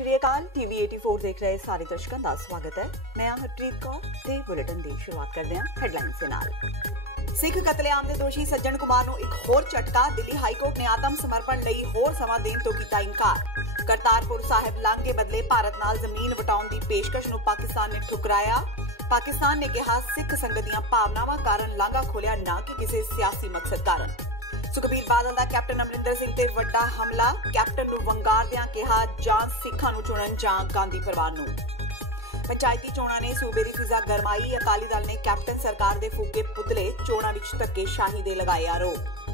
सत श्री अकाल। टीवी 84 देख रहे सारे दर्शकों का स्वागत है। मैं हरप्रीत कौर ते बुलेटिन की शुरुआत करते हैं हेडलाइंस के नाल। सिख कतलेआम के दोषी सज्जन कुमार नूं एक होर झटका। दिल्ली हाईकोर्ट ने आत्म समर्पण लई होर समा देण तों कीता इनकार। करतारपुर साहिब लांघे बदले भारत नाल जमीन वटाउण दी पेशकश नूं पाकिस्तान ने ठुकराया। पाकिस्तान ने कहा सिख संगत दीआं भावनावां कारण लांघा खोलिया, ना कि किसी सियासी मकसद कारण। सुखबीर बादल दा कैप्टन अमरिंदर सिंह ते वड्डा हमला। कैप्टन नूं वंगारदिआं कहा जां सिखां नूं चुणन जां गांधी परिवार नूं। पंचायती चोणां ने सूबे दी फिजा गरमाई। अकाली दल ने कैप्टन सरकार दे फूके पुतले। चोणां विच धक्केशाही दे लगाए आरोप।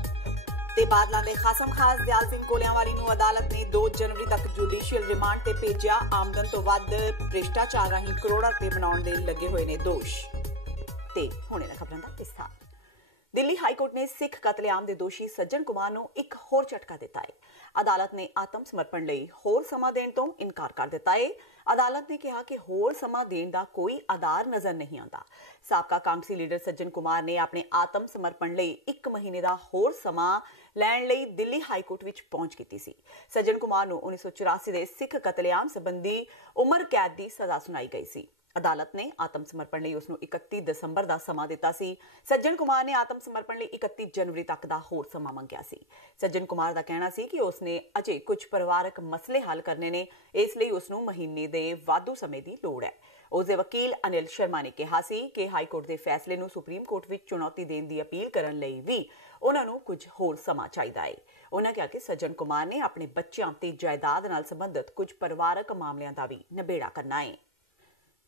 ते बादलां दे खासम खास दयाल सिंह कोलियांवाली नूं अदालत ने 2 जनवरी तक जुडिशियल रिमांड ते भेजिआ। आमदन तो वध भ्रिष्टाचार राहीं करोड़ां रुपए बनाउण दे लगे होए ने दोष। ते हुणे खबरां दा विस्तार। दिल्ली हाईकोर्ट ने सिख कतलेआम के दोषी सज्जन कुमार नूं एक होर झटका दिता है। अदालत ने आत्म समर्पण लई होर समा देण तों इनकार कर दिता है। अदालत ने कहा कि होर समा देण दा कोई आधार नजर नहीं आता। साबका कांग्रेसी लीडर सज्जन कुमार ने अपने आत्म समर्पण लई 1 महीने का होर समा लैण लई दिल्ली हाईकोर्ट विच पहुंच कीती सी। सज्जन कुमार नूं 1984 के सिख कतलेआम संबंधी उम्र कैद की सजा सुनाई गई सी। अदालत ने आत्म समर्पण लई उसनूं 31 दसंबर का समा दिता सी। सज्जन कुमार ने आत्म समर्पण लई 31 जनवरी तक का होर समा मंगिया सी। सज्जन कुमार का कहना सी कि उसने अजे कुछ परिवारक मसले हल करने ने, इसलिए उसनूं महीने के वाधू समय की लोड़ है। उसके वकील अनिल शर्मा ने कहा सी कि हाईकोर्ट के फैसले नूं सुप्रीम कोर्ट विच चुनौती देण दी अपील करन लई भी उन्हां नूं कुछ होर समा चाहीदा है। उन्हां कहा कि सज्जन कुमार ने अपने बच्चों ते जायदाद नाल संबंधित कुछ परिवारक मामलों का भी निबेड़ा करना है।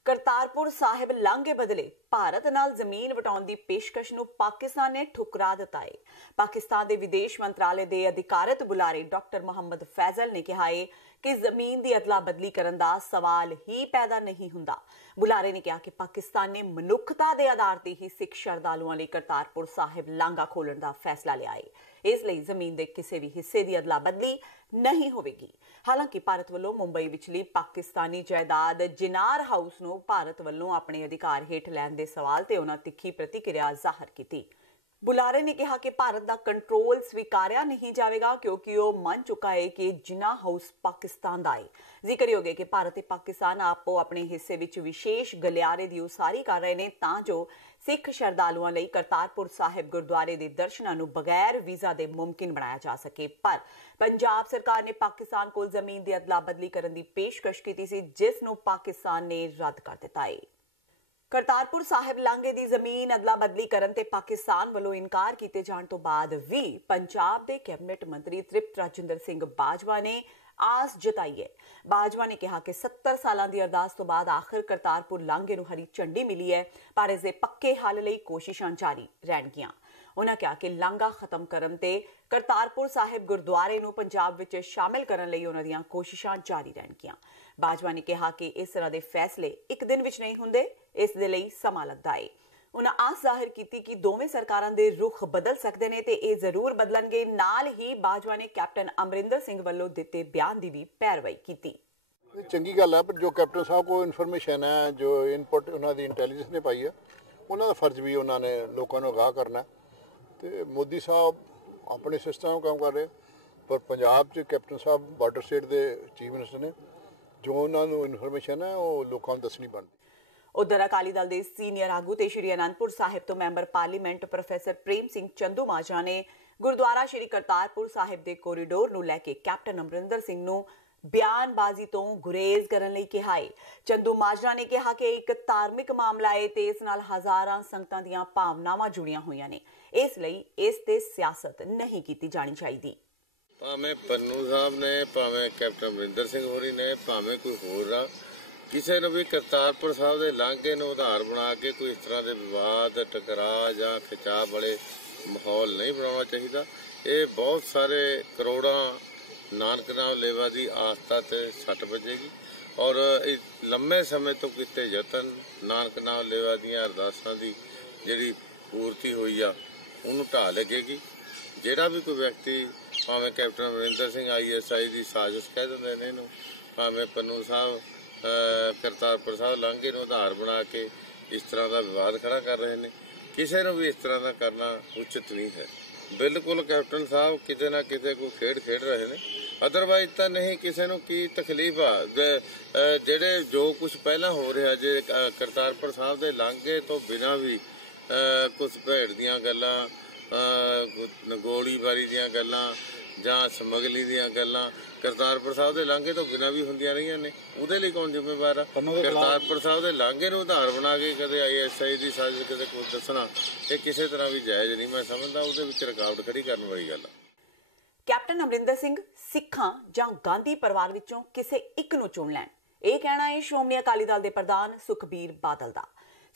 करतारपुर साहिब लांघे बदले भारत नाल जमीन वटाउण दी पेशकश नूं पाकिस्तान ने ठुकरा दिता है। पाकिस्तान के विदेश मंत्रालय के अधिकारित बुलारे डॉक्टर मोहम्मद फैजल ने कहा है कि जमीन की अदला बदली करन दा सवाल ही पैदा नहीं हुंदा। बुलारे ने कहा कि पाकिस्तान ने मनुखता के आधार ते ही सिख श्रद्धालुओं लई करतारपुर साहिब लांघा खोलण दा फैसला लिया है। इसलिए जमीन के किसी भी हिस्से की अदला बदली नहीं होगी। हालांकि भारत वालों मुंबई विचली पाकिस्तानी जायदाद जिनार हाउस नूं भारत वालों अपने अधिकार हेठ लैण दे सवाल ते उन्हां तिखी प्रतिक्रिया जाहिर की। बुलारे ने कहा कि भारत का कंट्रोल स्वीकारिया नहीं जाएगा, क्योंकि वह मान चुका है कि जिना हाउस पाकिस्तान का है। जिक्र हो गया कि भारत ते पाकिस्तान आपो अपने हिस्से विच विशेष गलियारे की उसारी कर रहे हैं तां जो सिख श्रद्धालुओं लई करतारपुर साहिब गुरुद्वारे के दर्शनां नूं बगैर वीज़ा दे मुमकिन बनाया जा सके। पर पंजाब सरकार ने पाकिस्तान को जमीन की अदला बदली करने की पेशकश की सी, जिस नूं पाकिस्तान ने रद्द कर दिता है। करतारपुर साहिब लांघे की जमीन अदला बदली करन ते पाकिस्तान वालों इनकार किए जाने तो बाद भी पंजाब के कैबिनेट मंत्री तृप्त राजिंदर सिंह बाजवा ने आस जताई है। बाजवा ने कहा कि 70 साल की अरदास तो बाद आखिर करतारपुर लांघे नूं हरी झंडी मिली है, पर इसके पक्के हल लई कोशिशां जारी रहणगियां। उन्होंने कहा कि लांघा खत्म करन ते करतारपुर साहिब गुरुद्वारे नूं पंजाब विच शामिल करन लई उन्हां दीआं कोशिशां जारी रहणगियां। बाजवा ने कहा कि इस तरह के फैसले एक दिन विच नहीं हुंदे, इस दे लई समा लगदा है। उन्हें आस जाहिर की कि दोवें सरकारां दे रुख बदल सकते हैं ते ये जरूर बदलणगे। नाल ही बाजवा ने कैप्टन अमरिंदर सिंह वालों दिते बयान की भी पैरवी की। चंगी गल है, पर जो कैप्टन साहब को इन्फॉर्मेशन है, जो इनपुट उन्होंने इंटैलीजेंस ने पाई है, उन्होंने फर्ज भी उन्होंने लोगों को आगाह करना। तो मोदी साहब अपने सिस्टम काम कर रहे, पर पंजाब च कैप्टन साहब बॉर्डर स्टेट के चीफ मिनिस्टर ने जो उन्होंने इन्फॉर्मेशन है वो लोगों को दसनी बनती। उधर अकाली दल के सीनियर आगू ते श्री आनंदपुर साहिब तो member parliament professor Prem Singh Chandumajra ने गुरुद्वारा श्री करतारपुर साहिब के कोरीडोर नूं लैके कैप्टन अमरिंदर सिंह नूं बयानबाजी तो गुरेज करने लई कहा है। चंदूमाजरा ने कहा कि एक धार्मिक मामला है ते इस नाल हजारां संगतां दीआं भावनावां जुड़ियां होईयां ने, इसलिए इस ते सियासत नहीं की जानी चाहिए। भावें पन्नू साहब ने, भावें कैप्टन अमरिंदर सिंह होरी ने, भावें कोई होर आ, किसी ने भी करतारपुर साहब के लांघे नूं आधार बना के कोई इस तरह के विवाद टकराव जां खिंचाव वाले माहौल नहीं बनाना चाहिए। ये बहुत सारे करोड़ां नानक नाम लेवा की आस्था ते सट बजेगी और लंबे समय तो किते यतन नानक नाम लेवा दीआं अरदासां दी जिहड़ी पूर्ति हुई आ उहनूं ढाह लगेगी। जिहड़ा भी कोई व्यक्ति भावें कैप्टन अमरिंदर सिंह ISI की साजिश कह दिंदे ने इहनूं, भावें पन्नू साहब करतारपुर साहब लांघे नूं आधार बना के इस तरह का विवाद खड़ा कर रहे हैं, किसी ने भी इस तरह का करना उचित नहीं है। बिल्कुल कैप्टन साहब किते ना किते कोई खेड खेड रहे हैं, ਅਦਰਵਾਈਜ਼ ਤਾਂ ਨਹੀਂ ਕਿਸੇ ਨੂੰ ਕੀ ਤਕਲੀਫ ਆ। ਜਿਹੜੇ ਜੋ ਕੁਝ ਪਹਿਲਾਂ ਹੋ ਰਿਹਾ, ਜੇ ਕਰਤਾਰਪੁਰ ਸਾਹਿਬ ਦੇ ਲਾਂਘੇ ਤੋਂ ਬਿਨਾਂ ਵੀ ਕੁਝ ਭੇੜ ਦੀਆਂ ਗੱਲਾਂ, ਗੋਲੀਬਾਰੀ ਦੀਆਂ ਗੱਲਾਂ ਜਾਂ ਸਮਗਲੀ ਦੀਆਂ ਗੱਲਾਂ ਕਰਤਾਰਪੁਰ ਸਾਹਿਬ ਦੇ ਲਾਂਘੇ ਤੋਂ ਬਿਨਾਂ ਵੀ ਹੁੰਦੀਆਂ ਰਹੀਆਂ ਨੇ, ਉਹਦੇ ਲਈ ਕੌਣ ਜ਼ਿੰਮੇਵਾਰ ਆ? ਕਰਤਾਰਪੁਰ ਸਾਹਿਬ ਦੇ ਲਾਂਘੇ ਨੂੰ ਆਧਾਰ ਬਣਾ ਕੇ ਕਦੇ ISI ਦੀ ਸਾਜ਼ਿਸ਼ ਕਦੇ ਕੁਝ ਦੱਸਣਾ ਇਹ ਕਿਸੇ ਤਰ੍ਹਾਂ ਵੀ ਜਾਇਜ਼ ਨਹੀਂ। ਮੈਂ ਸਮਝਦਾ ਉਹਦੇ ਵਿੱਚ ਰੁਕਾਵਟ ਖੜੀ ਕਰਨ ਵਾਲੀ ਗੱਲ ਆ। ਕੈਪਟਨ ਅਮਰਿੰਦਰ ਸਿੰਘ ਸਿੱਖਾਂ ਜਾਂ ਗਾਂਧੀ ਪਰਿਵਾਰ ਵਿੱਚੋਂ ਕਿਸੇ ਇੱਕ ਨੂੰ ਚੁਣ ਲੈਣ, ਇਹ ਕਹਿਣਾ ਹੈ ਸ਼੍ਰੋਮਣੀ ਅਕਾਲੀ ਦਲ ਦੇ ਪ੍ਰਧਾਨ ਸੁਖਬੀਰ ਬਾਦਲ ਦਾ।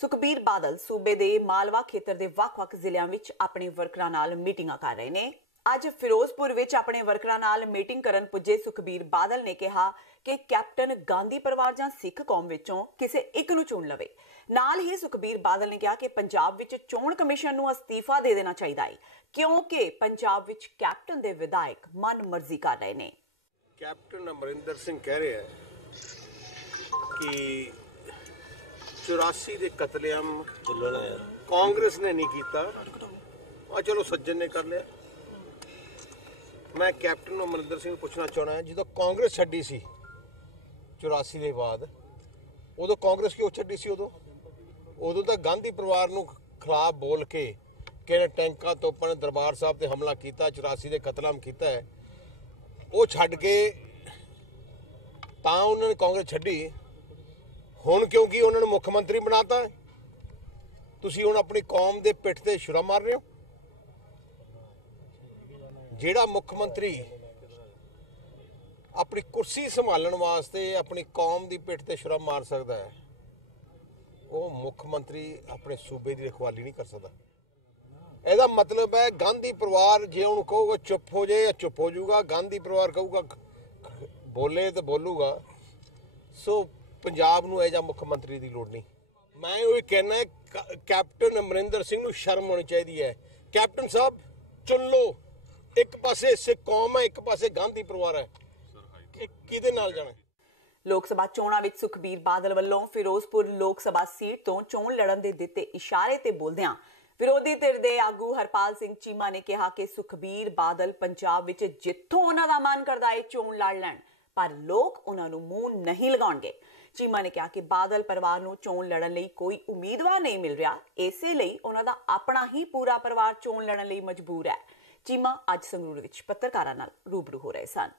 ਸੁਖਬੀਰ ਬਾਦਲ ਸੂਬੇ ਦੇ ਮਾਲਵਾ ਖੇਤਰ ਦੇ ਵੱਖ-ਵੱਖ ਜ਼ਿਲ੍ਹਿਆਂ ਵਿੱਚ ਆਪਣੇ ਵਰਕਰਾਂ ਨਾਲ ਮੀਟਿੰਗਾਂ ਕਰ ਰਹੇ ਨੇ। ਅੱਜ ਫਿਰੋਜ਼ਪੁਰ ਵਿੱਚ ਆਪਣੇ ਵਰਕਰਾਂ ਨਾਲ ਮੀਟਿੰਗ ਕਰਨ ਪੁੱਜੇ ਸੁਖਬੀਰ ਬਾਦਲ ਨੇ ਕਿਹਾ ਕਿ ਕੈਪਟਨ ਗਾਂਧੀ ਪਰਿਵਾਰ ਜਾਂ ਸਿੱਖ ਕੌਮ ਵਿੱਚੋਂ ਕਿਸੇ ਇੱਕ ਨੂੰ ਚੁਣ ਲਵੇ। ਨਾਲ ਹੀ ਸੁਖਬੀਰ ਬਾਦਲ ਨੇ ਕਿਹਾ ਕਿ ਪੰਜਾਬ ਵਿੱਚ ਚੋਣ ਕਮਿਸ਼ਨ ਨੂੰ ਅਸਤੀਫਾ ਦੇ ਦੇਣਾ ਚਾਹੀਦਾ ਹੈ ਕਿਉਂਕਿ ਪੰਜਾਬ ਵਿੱਚ ਕੈਪਟਨ ਦੇ ਵਿਧਾਇਕ ਮਨ ਮਰਜ਼ੀ ਕਰ ਰਹੇ ਨੇ। ਕੈਪਟਨ ਅਮਰਿੰਦਰ ਸਿੰਘ ਕਹਿ ਰਿਹਾ ਹੈ ਕਿ 84 ਦੇ ਕਤਲੇਆਮ ਕਾਂਗਰਸ ਨੇ ਨਹੀਂ ਕੀਤਾ, ਚਲੋ ਸੱਜਣ ਨੇ ਕਰ ਲਿਆ। ਮੈਂ ਕੈਪਟਨ ਅਮਰਿੰਦਰ ਸਿੰਘ ਨੂੰ ਪੁੱਛਣਾ ਚਾਹੁੰਦਾ ਹਾਂ, ਜਦੋਂ ਕਾਂਗਰਸ ਛੱਡੀ ਸੀ 84 ਦੇ ਬਾਅਦ, ਉਦੋਂ ਕਾਂਗਰਸ ਕਿਉਂ ਛੱਡੀ ਸੀ? ਉਦੋਂ ਤਾਂ ਗਾਂਧੀ ਪਰਿਵਾਰ ਨੂੰ ਖਿਲਾਫ ਬੋਲ ਕੇ ਕਿਹਨੇ ਟੈਂਕਾਂ ਤੋਪਾਂ ਨੇ ਦਰਬਾਰ ਸਾਹਿਬ ਤੇ ਹਮਲਾ ਕੀਤਾ, 84 ਦੇ ਕਤਲੇਆਮ ਕੀਤਾ ਹੈ, ਉਹ ਛੱਡ ਕੇ ਤਾਂ ਉਹਨਾਂ ਨੇ ਕਾਂਗਰਸ ਛੱਡੀ। ਹੁਣ ਕਿਉਂਕਿ ਉਹਨਾਂ ਨੂੰ ਮੁੱਖ ਮੰਤਰੀ ਬਣਾਤਾ ਹੈ, ਤੁਸੀਂ ਹੁਣ ਆਪਣੀ ਕੌਮ ਦੇ ਪਿੱਠ ਤੇ ਛੁਰਾ ਮਾਰ ਰਹੇ ਹੋ। ਜਿਹੜਾ ਮੁੱਖ ਮੰਤਰੀ ਆਪਣੀ ਕੁਰਸੀ ਸੰਭਾਲਣ ਵਾਸਤੇ ਆਪਣੀ ਕੌਮ ਦੀ ਪਿੱਠ ਤੇ ਛੁਰਾ ਮਾਰ ਸਕਦਾ ਹੈ, ਉਹ ਮੁੱਖ ਮੰਤਰੀ ਆਪਣੇ ਸੂਬੇ ਦੀ ਰਖਵਾਲੀ ਨਹੀਂ ਕਰ ਸਕਦਾ। ਇਹਦਾ ਮਤਲਬ ਹੈ ਗਾਂਧੀ ਪਰਿਵਾਰ ਜੇ ਉਹਨੂੰ ਕਹੂਗਾ ਚੁੱਪ ਹੋ ਜਾਏ ਜਾਂ ਚੁੱਪ ਹੋ ਜਾਊਗਾ, ਗਾਂਧੀ ਪਰਿਵਾਰ ਕਹੂਗਾ ਬੋਲੇ ਤੇ ਬੋਲੂਗਾ। ਸੋ ਪੰਜਾਬ ਨੂੰ ਇਹ ਜਿਹਾ ਮੁੱਖ ਮੰਤਰੀ ਦੀ ਲੋੜ ਨਹੀਂ। ਮੈਂ ਉਹ ਕਹਿਣਾ ਕੈਪਟਨ ਅਮਰਿੰਦਰ ਸਿੰਘ ਨੂੰ ਸ਼ਰਮ ਹੋਣੀ ਚਾਹੀਦੀ ਹੈ। ਕੈਪਟਨ ਸਾਹਿਬ ਚੁਣ ਲਓ, ਇੱਕ ਪਾਸੇ ਸਿੱਖ ਕੌਮ ਹੈ, ਇੱਕ ਪਾਸੇ ਗਾਂਧੀ ਪਰਿਵਾਰ ਹੈ, ਕਿਹਦੇ ਨਾਲ ਜਾਣਾ? ਲੋਕ ਸਭਾ ਚੋਣਾਂ ਵਿੱਚ ਸੁਖਬੀਰ ਬਾਦਲ ਵੱਲੋਂ ਫਿਰੋਜ਼ਪੁਰ ਲੋਕ ਸਭਾ ਸੀਟ ਤੋਂ ਚੋਣ ਲੜਨ ਦੇ ਦਿੱਤੇ ਇਸ਼ਾਰੇ ਤੇ ਬੋਲਦਿਆਂ ਵਿਰੋਧੀ ਧਿਰ ਦੇ ਆਗੂ ਹਰਪਾਲ ਸਿੰਘ ਚੀਮਾ ਨੇ ਕਿਹਾ ਕਿ ਸੁਖਬੀਰ ਬਾਦਲ ਪੰਜਾਬ ਵਿੱਚ ਜਿੱਥੋਂ ਉਹਨਾਂ ਦਾ ਮਨ ਕਰਦਾ ਹੈ ਚੋਣ ਲੜ ਲੈਣ, ਪਰ ਲੋਕ ਉਹਨਾਂ ਨੂੰ ਮੂੰਹ ਨਹੀਂ ਲਗਾਉਣਗੇ। ਚੀਮਾ ਨੇ ਕਿਹਾ ਕਿ ਬਾਦਲ ਪਰਿਵਾਰ ਨੂੰ ਚੋਣ ਲੜਨ ਲਈ ਕੋਈ ਉਮੀਦਵਾਰ ਨਹੀਂ ਮਿਲ ਰਿਹਾ, ਇਸੇ ਲਈ ਉਹਨਾਂ ਦਾ ਆਪਣਾ ਹੀ ਪੂਰਾ ਪਰਿਵਾਰ ਚੋਣ ਲੜਨ ਲਈ ਮਜਬੂਰ ਹੈ। ਚੀਮਾ ਅੱਜ ਸੰਗਰੂਰ ਵਿੱਚ ਪੱਤਰਕਾਰਾਂ ਨਾਲ ਰੂਬਰੂ ਹੋ ਰਹੇ ਸਨ।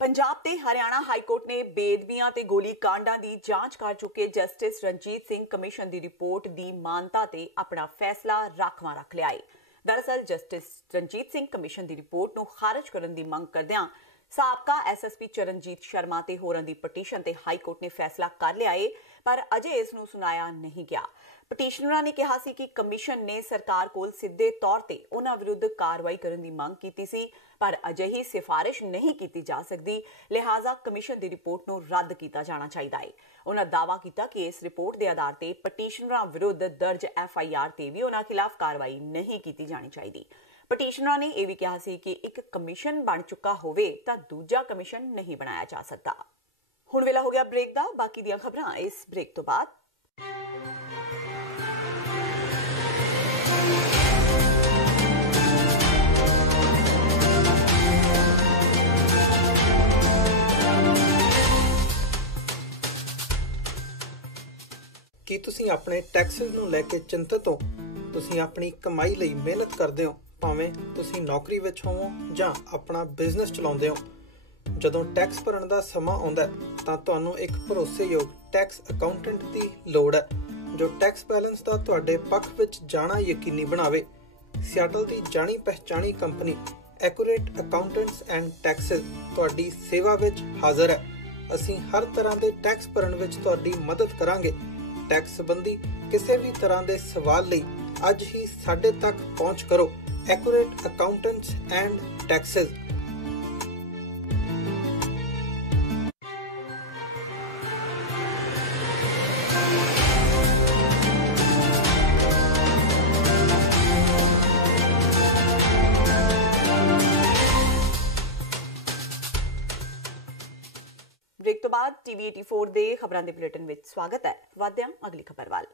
ਪੰਜਾਬ ਤੇ ਹਰਿਆਣਾ ਹਾਈਕੋਰਟ ਨੇ ਬੇਅਦਬੀਆਂ ਤੇ ਗੋਲੀ ਕਾਂਡਾਂ ਦੀ ਜਾਂਚ ਕਰ ਚੁੱਕੇ ਜਸਟਿਸ ਰਣਜੀਤ ਸਿੰਘ ਕਮਿਸ਼ਨ ਦੀ ਰਿਪੋਰਟ ਦੀ ਮਾਨਤਾ ਤੇ ਆਪਣਾ ਫੈਸਲਾ ਰਾਖਵਾਂ ਰੱਖ ਲਿਆ ਹੈ। ਦਰਅਸਲ ਜਸਟਿਸ ਰਣਜੀਤ ਸਿੰਘ ਕਮਿਸ਼ਨ ਦੀ ਰਿਪੋਰਟ ਨੂੰ ਖਾਰਜ ਕਰਨ ਦੀ ਮੰਗ ਕਰਦਿਆਂ ਸਾਬਕਾ SSP ਚਰਨਜੀਤ ਸ਼ਰਮਾ ਤੇ ਹੋਰਾਂ ਦੀ ਪਟੀਸ਼ਨ ਤੇ ਹਾਈਕੋਰਟ ਨੇ ਫੈਸਲਾ ਕਰ ਲਿਆ ਹੈ, ਪਰ ਅਜੇ ਇਸ ਨੂੰ ਸੁਣਾਇਆ ਨਹੀਂ ਗਿਆ। ਪਟੀਸ਼ਨਰਾਂ ਨੇ ਕਿਹਾ ਸੀ ਕਿ ਕਮਿਸ਼ਨ ਨੇ ਸਰਕਾਰ ਕੋਲ ਸਿੱਧੇ ਤੌਰ ਤੇ ਉਹਨਾਂ ਵਿਰੁੱਧ ਕਾਰਵਾਈ ਕਰਨ ਦੀ ਮੰਗ ਕੀਤੀ ਸੀ, ਪਰ ਅਜਿਹੀ ਸਿਫਾਰਿਸ਼ ਨਹੀਂ ਕੀਤੀ ਜਾ ਸਕਦੀ, ਲਿਹਾਜ਼ਾ ਕਮਿਸ਼ਨ ਦੀ ਰਿਪੋਰਟ ਨੂੰ ਰੱਦ ਕੀਤਾ ਜਾਣਾ ਚਾਹੀਦਾ ਹੈ। ਉਹਨਾਂ ਦਾਅਵਾ ਕੀਤਾ ਕਿ ਇਸ ਰਿਪੋਰਟ ਦੇ ਆਧਾਰ ਤੇ ਪਟੀਸ਼ਨਰਾਂ ਵਿਰੁੱਧ ਦਰਜ FIR ਤੇ ਵੀ ਉਹਨਾਂ ਖਿਲਾਫ ਕਾਰਵਾਈ ਨਹੀਂ ਕੀਤੀ ਜਾਣੀ ਚਾਹੀਦੀ। ਪਟੀਸ਼ਨਰਾਂ ਨੇ ਇਹ ਵੀ ਕਿਹਾ ਸੀ ਕਿ ਇੱਕ ਕਮਿਸ਼ਨ ਬਣ ਚੁੱਕਾ ਹੋਵੇ ਤਾਂ ਦੂਜਾ ਕਮਿਸ਼ਨ ਨਹੀਂ ਬਣਾਇਆ ਜਾ ਸਕਦਾ। ਹੁਣ ਵੇਲਾ ਹੋ ਗਿਆ ਬ੍ਰੇਕ ਦਾ, ਬਾਕੀ ਦੀਆਂ ਖਬਰਾਂ ਇਸ ਬ੍ਰੇਕ ਤੋਂ ਬਾਅਦ। ਕੀ ਤੁਸੀਂ ਆਪਣੇ ਟੈਕਸਿਸ ਨੂੰ ਲੈ ਕੇ ਚਿੰਤਤ ਹੋ? ਤੁਸੀਂ ਆਪਣੀ ਕਮਾਈ ਲਈ ਮਿਹਨਤ ਕਰਦੇ ਹੋ, ਭਾਵੇਂ ਤੁਸੀਂ ਨੌਕਰੀ ਵਿੱਚ ਹੋਵੋ ਜਾਂ ਆਪਣਾ ਬਿਜ਼ਨਸ ਚਲਾਉਂਦੇ ਹੋ। ਜਦੋਂ ਟੈਕਸ ਭਰਨ ਦਾ ਸਮਾਂ ਆਉਂਦਾ ਤਾਂ ਤੁਹਾਨੂੰ ਇੱਕ ਭਰੋਸੇਯੋਗ ਟੈਕਸ ਅਕਾਊਂਟੈਂਟ ਦੀ ਲੋੜ ਹੈ ਜੋ ਟੈਕਸ ਬੈਲੈਂਸ ਦਾ ਤੁਹਾਡੇ ਪੱਖ ਵਿੱਚ ਜਾਣਾ ਯਕੀਨੀ ਬਣਾਵੇ। ਸਿਆਟਲ ਦੀ ਜਾਣੀ ਪਛਾਣੀ company accurate accountants and taxes ਤੁਹਾਡੀ ਸੇਵਾ ਵਿੱਚ ਹਾਜ਼ਰ ਹੈ। ਅਸੀਂ ਹਰ ਤਰ੍ਹਾਂ ਦੇ ਟੈਕਸ ਭਰਨ ਵਿੱਚ ਤੁਹਾਡੀ ਮਦਦ ਕਰਾਂਗੇ। ਟੈਕਸ ਸੰਬੰਧੀ ਕਿਸੇ ਵੀ ਤਰ੍ਹਾਂ ਦੇ ਸਵਾਲ ਲਈ ਅੱਜ ਹੀ ਸਾਡੇ ਤੱਕ ਪਹੁੰਚ ਕਰੋ। Accurate accountants and taxes. Break ਤੋਂ ਬਾਅਦ TV 84 ਦੇ ਖਬਰਾਂ ਦੇ ਬੁਲੇਟਿਨ ਵਿੱਚ ਸਵਾਗਤ ਹੈ। ਵਧਦੇ ਹਾਂ ਅਗਲੀ ਖਬਰ ਵੱਲ।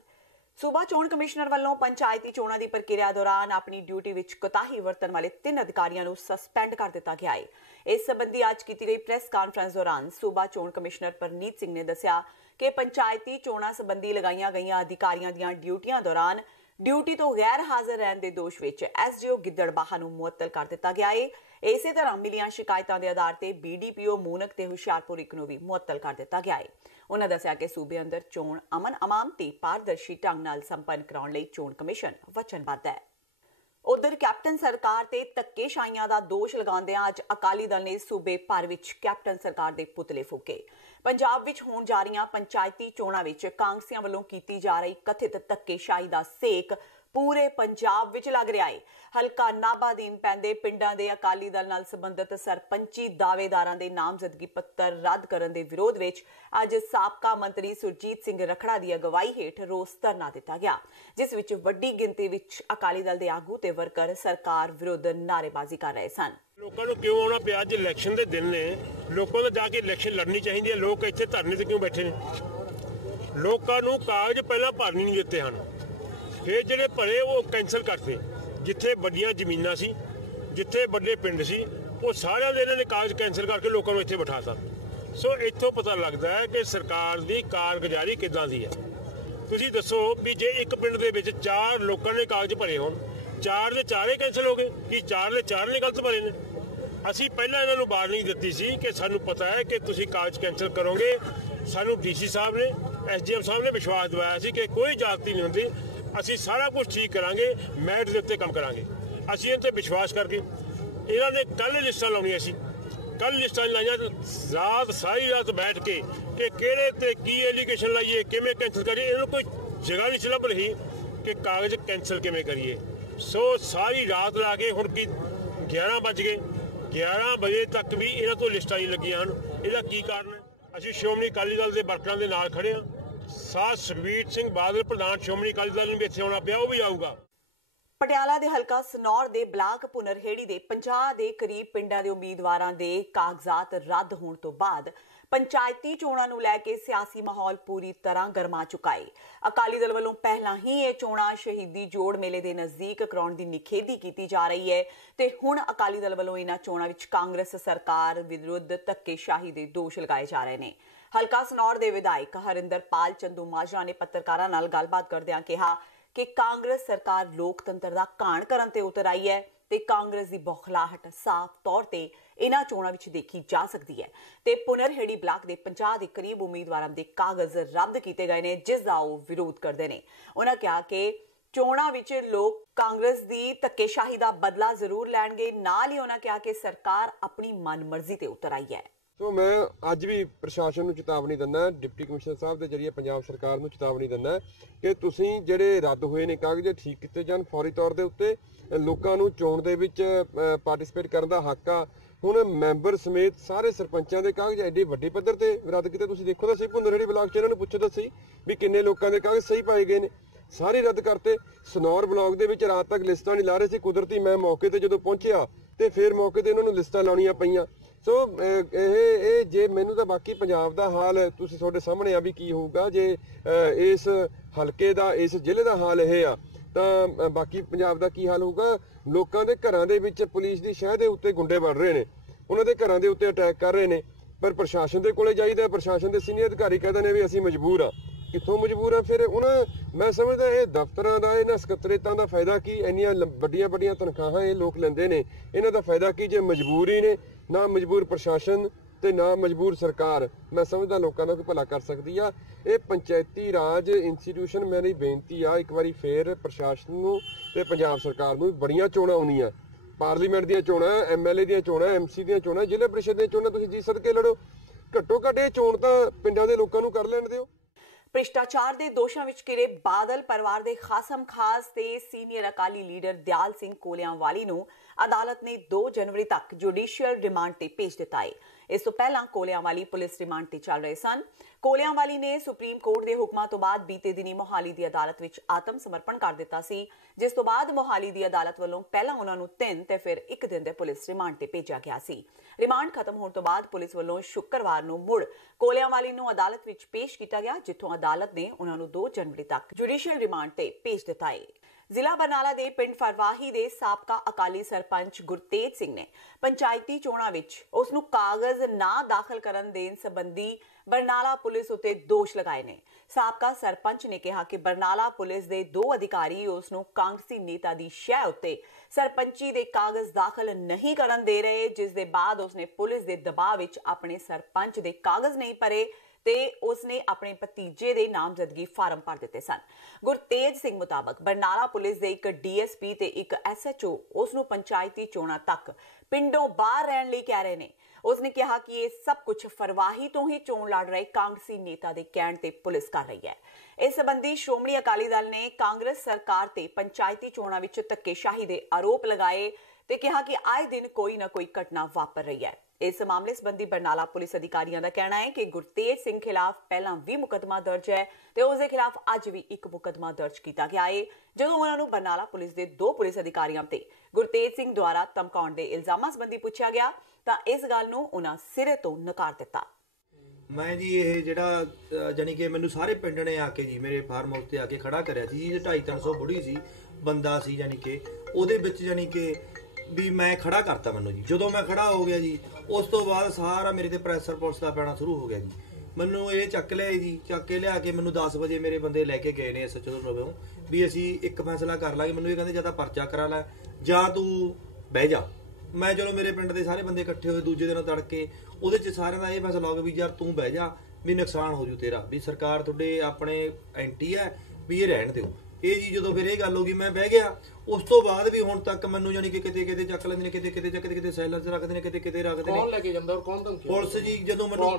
ਸੂਬਾ ਚੋਣ ਕਮਿਸ਼ਨਰ ਵੱਲੋਂ ਪੰਚਾਇਤੀ ਚੋਣਾਂ ਦੀ ਪ੍ਰਕਿਰਿਆ ਦੌਰਾਨ ਆਪਣੀ ਡਿਊਟੀ ਵਿੱਚ ਕੋਤਾਹੀ ਵਰਤਣ ਵਾਲੇ 3 ਅਧਿਕਾਰੀਆਂ ਨੂੰ ਸਸਪੈਂਡ ਕਰ ਦਿੱਤਾ ਗਿਆ ਹੈ। ਇਸ ਸੰਬੰਧੀ ਅੱਜ ਕੀਤੀ ਗਈ ਪ੍ਰੈਸ ਕਾਨਫਰੰਸ ਦੌਰਾਨ ਸੂਬਾ ਚੋਣ ਕਮਿਸ਼ਨਰ ਪਰਨੀਤ ਸਿੰਘ ਨੇ ਦੱਸਿਆ ਕਿ ਪੰਚਾਇਤੀ ਚੋਣਾਂ ਸੰਬੰਧੀ ਲਗਾਈਆਂ ਗਈਆਂ ਅਧਿਕਾਰੀਆਂ ਦੀਆਂ ਡਿਊਟੀਆਂ ਦੌਰਾਨ ਡਿਊਟੀ ਤੋਂ ਗੈਰ ਹਾਜ਼ਰ ਰਹਿਣ ਦੇ ਦੋਸ਼ ਵਿੱਚ ਐਸਡੀਓ ਗਿੱਦੜਬਾਹਾ ਨੂੰ ਮੁਅੱਤਲ ਕਰ ਦਿੱਤਾ ਗਿਆ ਹੈ। ਇਸੇ ਤਰ੍ਹਾਂ ਮਿਲੀਆਂ ਸ਼ਿਕਾਇਤਾਂ ਦੇ ਆਧਾਰ ਤੇ ਬੀਡੀਪੀਓ ਮੂਨਕ ਤੇ ਹੁਸ਼ਿਆਰਪੁਰ ਇੱਕ ਨੂੰ ਵੀ ਮੁਅੱਤਲ ਕਰ ਦਿੱਤਾ ਗਿਆ ਹੈ। ਉਨ੍ਹਾਂ ਦੱਸਿਆ ਕਿ ਸੂਬੇ ਅੰਦਰ ਚੋਣ ਅਮਨ ਅਮਾਨ ਤੇ ਪਾਰਦਰਸ਼ੀ ਢੰਗ ਨਾਲ ਸੰਪੰਨ ਕਰਾਉਣ ਲਈ ਚੋਣ ਕਮਿਸ਼ਨ ਵਚਨਬੱਧ ਹੈ। ਉਧਰ ਕੈਪਟਨ ਸਰਕਾਰ ਤੇ ਧੱਕੇਸ਼ਾਹੀਆਂ ਦਾ ਦੋਸ਼ ਲਗਾਉਂਦਿਆਂ ਅੱਜ ਅਕਾਲੀ ਦਲ ਨੇ ਸੂਬੇ ਭਰ ਵਿੱਚ ਕੈਪਟਨ ਸਰਕਾਰ ਦੇ ਪੁਤਲੇ ਫੂਕੇ। ਪੰਜਾਬ ਵਿੱਚ ਹੋਣ ਜਾ ਰਹੀਆਂ ਪੰਚਾਇਤੀ ਚੋਣਾਂ ਵਿੱਚ ਕਾਂਗਰਸੀਆਂ ਵੱਲੋਂ ਕੀਤੀ ਜਾ ਰਹੀ ਕਥਿਤ ਧੱਕੇਸ਼ਾਹੀ ਦਾ ਸੇਕ ਪੂਰੇ ਪੰਜਾਬ ਵਿੱਚ ਲੱਗ ਰਿਹਾ ਹੈ। ਹਲਕਾ ਨਾਭਾ ਅਧੀਨ ਪੈਂਦੇ ਪਿੰਡਾਂ ਦੇ ਅਕਾਲੀ ਦਲ ਨਾਲ ਸੰਬੰਧਿਤ ਸਰਪੰਚੀ ਦਾਅਵੇਦਾਰਾਂ ਦੇ ਨਾਮਜ਼ਦਗੀ ਪੱਤਰ ਰੱਦ ਕਰਨ ਦੇ ਵਿਰੋਧ ਵਿੱਚ ਅੱਜ ਸਾਬਕਾ ਮੰਤਰੀ ਸੁਰਜੀਤ ਸਿੰਘ ਰਖੜਾ ਦੀ ਅਗਵਾਈ ਹੇਠ ਰੋਸ ਧਰਨਾ ਦਿੱਤਾ ਗਿਆ, ਜਿਸ ਵਿੱਚ ਵੱਡੀ ਗਿਣਤੀ ਵਿੱਚ ਅਕਾਲੀ ਦਲ ਦੇ ਆਗੂ ਤੇ ਵਰਕਰ ਸਰਕਾਰ ਵਿਰੁੱਧ ਨਾਅਰੇਬਾਜ਼ੀ ਕਰ ਰਹੇ ਸਨ। ਲੋਕਾਂ ਨੂੰ ਕਿਉਂ ਆਉਣਾ ਪਿਆ? ਅੱਜ ਇਲੈਕਸ਼ਨ ਦੇ ਦਿਨ ਨੇ, ਲੋਕਾਂ ਨੂੰ ਜਾ ਕੇ ਇਲੈਕਸ਼ਨ ਲੜਨੀ ਚਾਹੀਦੀ ਹੈ। ਲੋਕ ਇੱਥੇ ਧਰਨੇ ਤੇ ਕਿਉਂ ਬੈਠੇ ਨੇ? ਲੋਕਾਂ ਨੂੰ ਕਾਗਜ਼ ਪਹਿਲਾਂ ਭਰਨੀ ਨਹੀਂ ਦਿੱਤੇ ਹਨ, ਫਿਰ ਜਿਹੜੇ ਭਰੇ ਉਹ ਕੈਂਸਲ ਕਰਤੇ। ਜਿੱਥੇ ਵੱਡੀਆਂ ਜ਼ਮੀਨਾਂ ਸੀ, ਜਿੱਥੇ ਵੱਡੇ ਪਿੰਡ ਸੀ, ਉਹ ਸਾਰਿਆਂ ਦੇ ਇਹਨਾਂ ਨੇ ਕਾਗਜ਼ ਕੈਂਸਲ ਕਰਕੇ ਲੋਕਾਂ ਨੂੰ ਇੱਥੇ ਬਿਠਾਤਾ। ਸੋ ਇੱਥੋਂ ਪਤਾ ਲੱਗਦਾ ਹੈ ਕਿ ਸਰਕਾਰ ਦੀ ਕਾਰਗੁਜ਼ਾਰੀ ਕਿੱਦਾਂ ਦੀ ਹੈ। ਤੁਸੀਂ ਦੱਸੋ ਵੀ ਜੇ ਇੱਕ ਪਿੰਡ ਦੇ ਵਿੱਚ 4 ਲੋਕਾਂ ਨੇ ਕਾਗਜ਼ ਭਰੇ ਹੋਣ, 4 ਦੇ 4 ਕੈਂਸਲ ਹੋ ਗਏ ਕਿ 4 ਦੇ 4 ਨੇ ਗਲਤ ਭਰੇ ਨੇ? ਅਸੀਂ ਪਹਿਲਾਂ ਇਹਨਾਂ ਨੂੰ ਵਾਰਨਿੰਗ ਦਿੱਤੀ ਸੀ ਕਿ ਸਾਨੂੰ ਪਤਾ ਹੈ ਕਿ ਤੁਸੀਂ ਕਾਗਜ਼ ਕੈਂਸਲ ਕਰੋਗੇ। ਸਾਨੂੰ ਡੀਸੀ ਸਾਹਿਬ ਨੇ, ਐਸਡੀਐਮ ਸਾਹਿਬ ਨੇ ਵਿਸ਼ਵਾਸ ਦਿਵਾਇਆ ਸੀ ਕਿ ਕੋਈ ਜਾਗਤੀ ਨਹੀਂ ਹੁੰਦੀ, ਅਸੀਂ ਸਾਰਾ ਕੁਝ ਠੀਕ ਕਰਾਂਗੇ, ਮੈਰਿਟ ਦੇ ਉੱਤੇ ਕੰਮ ਕਰਾਂਗੇ। ਅਸੀਂ ਇਹਨਾਂ ਤੇ ਵਿਸ਼ਵਾਸ ਕਰਕੇ ਇਹਨਾਂ ਨੇ ਕੱਲ ਲਿਸਟਾਂ ਲਾਉਣੀਆਂ ਸੀ, ਕੱਲ ਲਿਸਟਾਂ ਲਾਈਆਂ, ਸਾਰੀ ਰਾਤ ਬੈਠ ਕੇ ਕਿ ਕਿਹੜੇ ਤੇ ਕੀ ਐਲੀਗੇਸ਼ਨ ਲਾਈਏ, ਕਿਵੇਂ ਕੈਂਸਲ ਕਰੀਏ। ਇਹਨਾਂ ਨੂੰ ਕੋਈ ਜਗ੍ਹਾ ਨਹੀਂ ਸੀ ਲੱਭ ਰਹੀ ਕਿ ਕਾਗਜ਼ ਕੈਂਸਲ ਕਿਵੇਂ ਕਰੀਏ। ਸੋ ਸਾਰੀ ਰਾਤ ਲਾ ਕੇ ਹੁਣ ਕੀ 11 ਵੱਜ ਗਏ, 11 ਵਜੇ ਤੱਕ ਵੀ ਇਹਨਾਂ ਤੋਂ ਲਿਸਟਾਂ ਨਹੀਂ ਲੱਗੀਆਂ ਹਨ। ਇਹਦਾ ਕੀ ਕਾਰਨ ਹੈ? ਅਸੀਂ ਸ਼੍ਰੋਮਣੀ ਅਕਾਲੀ ਦਲ ਦੇ ਵਰਕਰਾਂ ਦੇ ਨਾਲ ਖੜੇ ਹਾਂ। ਸਾਧ ਸੁਖਬੀਰ ਸਿੰਘ ਬਾਦਲ ਪ੍ਰਧਾਨ ਸ਼੍ਰੋਮਣੀ ਅਕਾਲੀ ਦਲ ਨੂੰ ਵੀ ਇੱਥੇ ਆਉਣਾ ਪਿਆ, ਉਹ ਵੀ ਆਊਗਾ। ਪਟਿਆਲਾ ਦੇ ਹਲਕਾ ਸਨੌਰ ਦੇ ਬਲਾਕ ਪੁਨਰਹੇੜੀ ਦੇ 50 ਦੇ ਕਰੀਬ ਪਿੰਡਾਂ ਦੇ ਉਮੀਦਵਾਰਾਂ ਦੇ ਕਾਗਜ਼ਾਤ ਰੱਦ ਹੋਣ ਤੋਂ ਬਾਅਦ ਪੰਚਾਇਤੀ ਚੋਣਾਂ ਨੂੰ ਲੈ ਕੇ ਸਿਆਸੀ ਮਾਹੌਲ ਪੂਰੀ ਤਰ੍ਹਾਂ ਗਰਮਾ ਚੁੱਕਾ ਹੈ। ਅਕਾਲੀ ਦਲ ਵੱਲੋਂ ਪਹਿਲਾਂ ਹੀ ਇਹ ਚੋਣਾਂ ਸ਼ਹੀਦੀ ਜੋੜ ਮੇਲੇ ਦੇ ਨਜ਼ਦੀਕ ਕਰਾਉਣ ਦੀ ਨਿਖੇਧੀ ਕੀਤੀ ਜਾ ਰਹੀ ਹੈ ਤੇ ਹੁਣ ਅਕਾਲੀ ਦਲ ਵੱਲੋਂ ਇਹਨਾਂ ਚੋਣਾਂ ਵਿੱਚ ਕਾਂਗਰਸ ਸਰਕਾਰ ਵਿਰੁੱਧ ਧੱਕੇਸ਼ਾਹੀ ਦੇ ਦੋਸ਼ ਲਗਾਏ ਜਾ ਰਹੇ ਨੇ। ਹਲਕਾ ਸਨੌਰ ਦੇ ਵਿਧਾਇਕ ਹਰਿੰਦਰਪਾਲ ਚੰਦੂ ਮਾਜਰਾ ਨੇ ਪੱਤਰਕਾਰਾਂ ਨਾਲ ਗੱਲਬਾਤ ਕਰਦਿਆਂ ਕਿਹਾ ਕਿ ਕਾਂਗਰਸ ਸਰਕਾਰ ਲੋਕਤੰਤਰ ਦਾ ਘਾਣ ਕਰਨ ਤੇ ਉਤਰ ਆਈ ਹੈ ਤੇ ਕਾਂਗਰਸ ਦੀ ਬੌਖਲਾਹਟ ਸਾਫ਼ ਤੌਰ ਤੇ ਇਹਨਾਂ ਚੋਣਾਂ ਵਿੱਚ ਦੇਖੀ ਜਾ ਸਕਦੀ ਹੈ ਤੇ ਪੁਨਰਹੇੜੀ ਬਲਾਕ ਦੇ 50 ਦੇ ਕਰੀਬ ਉਮੀਦਵਾਰਾਂ ਦੇ ਕਾਗਜ਼ ਰੱਦ ਕੀਤੇ ਗਏ ਨੇ, ਜਿਸ ਦਾ ਉਹ ਵਿਰੋਧ ਕਰਦੇ ਨੇ। ਉਹਨਾਂ ਕਿਹਾ ਕਿ ਚੋਣਾਂ ਵਿੱਚ ਲੋਕ ਕਾਂਗਰਸ ਦੀ ਧੱਕੇਸ਼ਾਹੀ ਦਾ ਬਦਲਾ ਜ਼ਰੂਰ ਲੈਣਗੇ। ਨਾਲ ਹੀ ਉਹਨਾਂ ਕਿਹਾ ਕਿ ਸਰਕਾਰ ਆਪਣੀ ਮਨਮਰਜ਼ੀ ਤੇ ਉਤਰ ਆਈ ਹੈ। ਸੋ ਮੈਂ ਅੱਜ ਵੀ ਪ੍ਰਸ਼ਾਸਨ ਨੂੰ ਚੇਤਾਵਨੀ ਦਿੰਦਾ, ਡਿਪਟੀ ਕਮਿਸ਼ਨਰ ਸਾਹਿਬ ਦੇ ਜਰੀਏ ਪੰਜਾਬ ਸਰਕਾਰ ਨੂੰ ਚੇਤਾਵਨੀ ਦਿੰਦਾ ਕਿ ਤੁਸੀਂ ਜਿਹੜੇ ਰੱਦ ਹੋਏ ਨੇ ਕਾਗਜ਼ ਠੀਕ ਕੀਤੇ ਜਾਣ ਫੌਰੀ ਤੌਰ ਦੇ ਉੱਤੇ। ਲੋਕਾਂ ਨੂੰ ਚੋਣ ਦੇ ਵਿੱਚ ਪਾਰਟਿਸਿਪੇਟ ਕਰਨ ਦਾ ਹੱਕ ਆ। ਹੁਣ ਮੈਂਬਰ ਸਮੇਤ ਸਾਰੇ ਸਰਪੰਚਾਂ ਦੇ ਕਾਗਜ਼ ਐਡੇ ਵੱਡੇ ਪੱਧਰ ਤੇ ਰੱਦ ਕੀਤੇ। ਤੁਸੀਂ ਦੇਖੋ ਤਾਂ ਸਹੀ, ਪੁਨਰਹੇੜੀ ਬਲਾਕ 'ਚ ਇਹਨਾਂ ਨੂੰ ਪੁੱਛੋ ਤਾਂ ਸਹੀ ਵੀ ਕਿੰਨੇ ਲੋਕਾਂ ਦੇ ਕਾਗਜ਼ ਸਹੀ ਪਾਏ ਗਏ ਨੇ। ਸਾਰੇ ਰੱਦ ਕਰਤੇ। ਸਨੌਰ ਬਲਾਕ ਦੇ ਵਿੱਚ ਰਾਤ ਤੱਕ ਲਿਸਟਾਂ ਨਹੀਂ ਲਾ ਰਹੇ ਸੀ। ਕੁਦਰਤੀ ਮੈਂ ਮੌਕੇ ਤੇ ਜਦੋਂ ਪਹੁੰਚਿਆ ਤੇ ਫਿਰ ਮੌਕੇ ਤੇ ਇਹਨਾਂ ਨੂੰ ਲਿਸਟਾਂ ਲਾਉਣੀਆਂ ਪਈਆਂ। ਸੋ ਇਹ ਜੇ ਮੈਨੂੰ ਤਾਂ ਬਾਕੀ ਪੰਜਾਬ ਦਾ ਹਾਲ ਤੁਸੀਂ ਤੁਹਾਡੇ ਸਾਹਮਣੇ ਆ ਵੀ ਕੀ ਹੋਊਗਾ ਜੇ ਇਸ ਹਲਕੇ ਦਾ, ਇਸ ਜ਼ਿਲ੍ਹੇ ਦਾ ਹਾਲ ਇਹ ਆ ਤਾਂ ਬਾਕੀ ਪੰਜਾਬ ਦਾ ਕੀ ਹਾਲ ਹੋਊਗਾ। ਲੋਕਾਂ ਦੇ ਘਰਾਂ ਦੇ ਵਿੱਚ ਪੁਲਿਸ ਦੀ ਸ਼ਹਿ ਦੇ ਉੱਤੇ ਗੁੰਡੇ ਵੜ ਰਹੇ ਨੇ, ਉਹਨਾਂ ਦੇ ਘਰਾਂ ਦੇ ਉੱਤੇ ਅਟੈਕ ਕਰ ਰਹੇ ਨੇ, ਪਰ ਪ੍ਰਸ਼ਾਸਨ ਦੇ ਕੋਲੇ ਜਾਈਦਾ, ਪ੍ਰਸ਼ਾਸਨ ਦੇ ਸੀਨੀਅਰ ਅਧਿਕਾਰੀ ਕਹਿੰਦੇ ਨੇ ਵੀ ਅਸੀਂ ਮਜਬੂਰ ਆ। ਕਿੱਥੋਂ ਮਜਬੂਰ ਆ? ਫਿਰ ਉਹਨਾਂ ਮੈਂ ਸਮਝਦਾ ਇਹ ਦਫ਼ਤਰਾਂ ਦਾ, ਇਹਨਾਂ ਸਕੱਤਰੇਤਾਂ ਦਾ ਫਾਇਦਾ ਕੀ? ਇੰਨੀਆਂ ਵੱਡੀਆਂ ਤਨਖਾਹਾਂ ਇਹ ਲੋਕ ਲੈਂਦੇ ਨੇ, ਇਹਨਾਂ ਦਾ ਫਾਇਦਾ ਕੀ ਜੇ ਮਜਬੂਰ ਹੀ ਨੇ? ਨਾ ਮਜਬੂਰ ਪ੍ਰਸ਼ਾਸਨ ਤੇ ਨਾ ਮਜਬੂਰ ਸਰਕਾਰ ਮੈਂ ਸਮਝਦਾ ਲੋਕਾਂ ਦਾ ਕੋਈ ਭਲਾ ਕਰ ਸਕਦੀ ਆ। ਇਹ ਪੰਚਾਇਤੀ ਰਾਜ ਇੰਸਟੀਟਿਊਸ਼ਨ, ਮੇਰੀ ਬੇਨਤੀ ਆ ਇੱਕ ਵਾਰੀ ਫੇਰ ਪ੍ਰਸ਼ਾਸਨ ਨੂੰ ਤੇ ਪੰਜਾਬ ਸਰਕਾਰ ਨੂੰ, ਬੜੀਆਂ ਚੋਣਾਂ ਆਉਣੀਆਂ, ਪਾਰਲੀਮੈਂਟ ਦੀਆਂ ਚੋਣਾਂ, ਐਮਐਲਏ ਦੀਆਂ ਚੋਣਾਂ, ਐਮਸੀ ਦੀਆਂ ਚੋਣਾਂ, ਜ਼ਿਲ੍ਹਾ ਪ੍ਰੀਸ਼ਦ ਦੀਆਂ ਚੋਣਾਂ, ਤੁਸੀਂ ਜੀ ਸਦਕੇ ਲੜੋ। ਘੱਟੋ ਘੱਟ ਇਹ ਚੋਣ ਤਾਂ ਪਿੰਡਾਂ ਦੇ ਲੋਕਾਂ ਨੂੰ ਕਰ ਲੈਣ ਦਿਓ। ਭ੍ਰਿਸ਼ਟਾਚਾਰ ਦੇ ਦੋਸ਼ਾਂ ਵਿੱਚ ਘਿਰੇ ਬਾਦਲ ਪਰਿਵਾਰ ਦੇ ਖਾਸਮ ਖਾਸ ਤੇ ਸੀਨੀਅਰ ਅਕਾਲੀ ਲੀਡਰ ਦਿਆਲ ਸਿੰਘ ਕੋਲਿਆਂਵਾਲੀ ਨੂੰ ਅਦਾਲਤ ਨੇ 2 ਜਨਵਰੀ ਤੱਕ ਜੁਡੀਸ਼ੀਅਲ ਰਿਮਾਂਡ ਤੇ ਭੇਜ ਦਿੱਤਾ ਹੈ। ਇਸ ਤੋਂ ਪਹਿਲਾਂ ਕੋਲਿਆਂਵਾਲੀ ਪੁਲਿਸ ਰਿਮਾਂਡ ਤੇ ਚੱਲ ਰਹੇ ਸਨ। ਕੋਲਿਆਂਵਾਲੀ ਨੇ ਸੁਪਰੀਮ ਕੋਰਟ ਦੇ ਹੁਕਮਾਂ ਤੋਂ ਬਾਅਦ ਬੀਤੇ ਦਿਨੀ ਮੋਹਾਲੀ ਦੀ ਅਦਾਲਤ ਵਿੱਚ ਆਤਮ ਸਮਰਪਣ ਕਰ ਦਿੱਤਾ ਸੀ, ਜਿਸ ਤੋਂ ਬਾਅਦ ਮੋਹਾਲੀ ਦੀ ਅਦਾਲਤ ਵੱਲੋਂ ਪਹਿਲਾਂ ਉਹਨਾਂ ਨੂੰ 3 ਤੇ ਫਿਰ 1 ਦਿਨ ਦੇ ਪੁਲਿਸ ਰਿਮਾਂਡ ਤੇ ਭੇਜਿਆ ਗਿਆ ਸੀ। ਰਿਮਾਂਡ ਖਤਮ ਹੋਣ ਤੋਂ ਬਾਅਦ ਪੁਲਿਸ ਵੱਲੋਂ ਸ਼ੁੱਕਰਵਾਰ ਨੂੰ ਮੁੜ ਕੋਲਿਆਂਵਾਲੀ ਨੂੰ ਅਦਾਲਤ ਵਿੱਚ ਪੇਸ਼ ਕੀਤਾ ਗਿਆ, ਜਿੱਥੋਂ ਅਦਾਲਤ ਨੇ ਉਹਨਾਂ ਨੂੰ 2 ਜਨਵਰੀ ਤੱਕ ਜੁਡੀਸ਼ੀਅਲ ਰਿਮਾਂਡ ਤੇ ਭੇਜ ਦਿੱਤਾ ਹੈ। ਜ਼ਿਲ੍ਹਾ ਬਰਨਾਲਾ ਦੇ ਪਿੰਡ ਫਰਵਾਹੀ ਦੇ ਸਾਬਕਾ ਅਕਾਲੀ ਸਰਪੰਚ ਗੁਰਤੇਜ ਸਿੰਘ ਨੇ ਪੰਚਾਇਤੀ ਚੋਣਾਂ ਵਿੱਚ ਉਸ ਨੂੰ ਕਾਗਜ਼ ਨਾ ਦਾਖਲ ਕਰਨ ਦੇਣ ਸੰਬੰਧੀ ਬਰਨਾਲਾ ਪੁਲਿਸ ਉੱਤੇ ਦੋਸ਼ ਲਗਾਏ ਨੇ। ਸਾਬਕਾ ਸਰਪੰਚ ਨੇ ਕਿਹਾ ਕਿ ਬਰਨਾਲਾ ਪੁਲਿਸ ਦੇ 2 ਅਧਿਕਾਰੀ ਉਸ ਨੂੰ ਕਾਂਗਰਸੀ ਨੇਤਾ ਦੀ ਸ਼ਹਿ ਉੱਤੇ ਸਰਪੰਚੀ ਦੇ ਕਾਗਜ਼ ਦਾਖਲ ਨਹੀਂ ਕਰਨ ਦੇ ਰਹੇ, ਜਿਸ ਦੇ ਬਾਅਦ ਉਸਨੇ ਪੁਲਿਸ ਦੇ ਦਬਾਅ ਵਿੱਚ ਆਪਣੇ ਸਰਪੰਚ ਦੇ ਕਾਗਜ਼ ਨਹੀਂ ਭਰੇ ਤੇ ਉਸਨੇ ਆਪਣੇ ਭਤੀਜੇ ਦੇ ਨਾਮਜ਼ਦਗੀ ਫਾਰਮ ਭਰ ਦਿੱਤੇ ਸਨ। ਗੁਰਤੇਜ ਸਿੰਘ ਮੁਤਾਬਕ ਬਰਨਾਲਾ ਪੁਲਿਸ ਦੇ ਇੱਕ ਡੀਐਸਪੀ ਤੇ ਇੱਕ ਐਸਐਚਓ ਉਸ ਨੂੰ ਪੰਚਾਇਤੀ ਚੋਣਾਂ ਤੱਕ ਪਿੰਡੋਂ ਬਾਹਰ ਰਹਿਣ ਲਈ ਕਹਿ ਰਹੇ ਨੇ। ਉਸਨੇ ਕਿਹਾ ਕਿ ਇਹ ਸਭ ਕੁਝ ਫਰਵਾਹੀ ਤੋਂ ਹੀ ਚੋਣ ਲੜ ਰਹੇ ਕਾਂਗਰਸੀ ਨੇਤਾ ਦੇ ਕਹਿਣ ਤੇ ਪੁਲਿਸ ਕਰ ਰਹੀ ਹੈ। ਇਸ ਸੰਬੰਧੀ ਸ਼੍ਰੋਮਣੀ ਅਕਾਲੀ ਦਲ ਨੇ ਕਾਂਗਰਸ ਸਰਕਾਰ ਤੇ ਪੰਚਾਇਤੀ ਚੋਣਾਂ ਵਿੱਚ ਧੱਕੇਸ਼ਾਹੀ ਦੇ ਆਰੋਪ ਲਗਾਏ ਤੇ ਕਿਹਾ ਕਿ ਆਏ ਦਿਨ ਕੋਈ ਨਾ ਕੋਈ ਘਟਨਾ ਵਾਪਰ ਰਹੀ ਹੈ। ਇਸ ਮਾਮਲੇ ਸੰਬੰਧੀ ਬਰਨਾਲਾ ਪੁਲਿਸ ਅਧਿਕਾਰੀਆਂ ਦਾ ਕਹਿਣਾ ਹੈ ਕਿ ਗੁਰਤੇਜ ਸਿੰਘ ਖਿਲਾਫ ਪਹਿਲਾਂ ਵੀ ਮੁਕੱਦਮਾ ਦਰਜ ਹੈ ਤੇ ਉਸ ਦੇ ਖਿਲਾਫ ਅੱਜ ਵੀ ਇੱਕ ਮੁਕੱਦਮਾ ਦਰਜ ਕੀਤਾ ਗਿਆ ਹੈ। ਜਦੋਂ ਉਹਨਾਂ ਨੂੰ ਬਰਨਾਲਾ ਪੁਲਿਸ ਦੇ 2 ਪੁਲਿਸ ਅਧਿਕਾਰੀਆਂ ਤੇ ਗੁਰਤੇਜ ਸਿੰਘ ਦੁਆਰਾ ਧਮਕਾਉਣ ਦੇ ਇਲਜ਼ਾਮਾਂ ਸੰਬੰਧੀ ਪੁੱਛਿਆ ਗਿਆ ਤਾਂ ਇਸ ਗੱਲ ਨੂੰ ਉਹਨਾਂ ਸਿਰੇ ਤੋਂ ਨਕਾਰ ਦਿੱਤਾ। ਮੈਂ ਜੀ ਇਹ ਜਿਹੜਾ ਜਾਨੀ ਕਿ ਮੈਨੂੰ ਸਾਰੇ ਪਿੰਡ ਨੇ ਆ ਕੇ ਜੀ ਮੇਰੇ ਫਾਰਮ ਹਾਊਸ ਤੇ ਆ ਕੇ ਖੜਾ ਕਰਿਆ ਸੀ ਜੀ। 250-300 ਬੁੜੀ ਸੀ ਬੰਦਾ ਸੀ, ਜਾਨੀ ਕਿ ਉਹਦੇ ਵਿੱਚ ਜਾਨੀ ਕਿ ਵੀ ਮੈਂ ਖੜਾ ਕਰਤਾ ਮੈਨੂੰ ਜੀ। ਜਦੋਂ ਮੈਂ ਖੜਾ ਹੋ ਗਿਆ ਜੀ ਉਸ ਤੋਂ ਬਾਅਦ ਸਾਰਾ ਮੇਰੇ ਤੇ ਪ੍ਰੈਸ਼ਰ ਪੁਲਿਸ ਦਾ ਪੈਣਾ ਸ਼ੁਰੂ ਹੋ ਗਿਆ ਜੀ। ਮੈਨੂੰ ਇਹ ਚੱਕ ਲਿਆ ਜੀ, ਚੱਕ ਕੇ ਲਿਆ ਕੇ ਮੈਨੂੰ 10 ਵਜੇ ਮੇਰੇ ਬੰਦੇ ਲੈ ਕੇ ਗਏ ਨੇ ਐਸਐਚਓ ਨੂੰ ਵੀ ਅਸੀਂ ਇੱਕ ਫੈਸਲਾ ਕਰ ਲਾਂਗੇ। ਮੈਨੂੰ ਇਹ ਕਹਿੰਦੇ ਜਾਂ ਤਾਂ ਪਰਚਾ ਕਰਾ ਲੈ ਜਾਂ ਤੂੰ ਬਹਿ ਜਾ। ਮੈਂ ਚਲੋ ਮੇਰੇ ਪਿੰਡ ਦੇ ਸਾਰੇ ਬੰਦੇ ਇਕੱਠੇ ਹੋਏ ਦੂਜੇ ਦਿਨ ਤੜਕੇ, ਉਹਦੇ 'ਚ ਸਾਰਿਆਂ ਦਾ ਇਹ ਫੈਸਲਾ ਹੋ ਗਿਆ ਵੀ ਯਾਰ ਤੂੰ ਬਹਿ ਜਾ, ਵੀ ਨੁਕਸਾਨ ਹੋ ਜੂ ਤੇਰਾ, ਵੀ ਸਰਕਾਰ ਤੁਹਾਡੇ ਆਪਣੇ ਐਂਟੀ ਹੈ ਵੀ ਇਹ ਰਹਿਣ ਦਿਓ। ਇਹ ਜੀ ਜਦੋਂ ਫਿਰ ਇਹ ਗੱਲ ਹੋ ਗਈ ਮੈਂ ਬਹਿ ਗਿਆ। ਉਸ ਤੋਂ ਬਾਅਦ ਵੀ ਹੁਣ ਤੱਕ ਮੈਨੂੰ ਜਾਨੀ ਕਿ ਕਿਤੇ ਕਿਤੇ ਚੱਕ ਲੈਂਦੇ ਨੇ, ਕਿਤੇ ਕਿਤੇ ਕਿਤੇ ਸੈਲਰ 'ਚ ਰੱਖਦੇ ਨੇ, ਕਿਤੇ ਕਿਤੇ ਰੱਖਦੇ ਨੇ। ਕੌਣ ਲੈ ਕੇ ਜਾਂਦਾ ਔਰ ਕੌਣ ਧਮਕੀ? ਪੁਲਿਸ ਜੀ। ਜਦੋਂ ਮੈਨੂੰ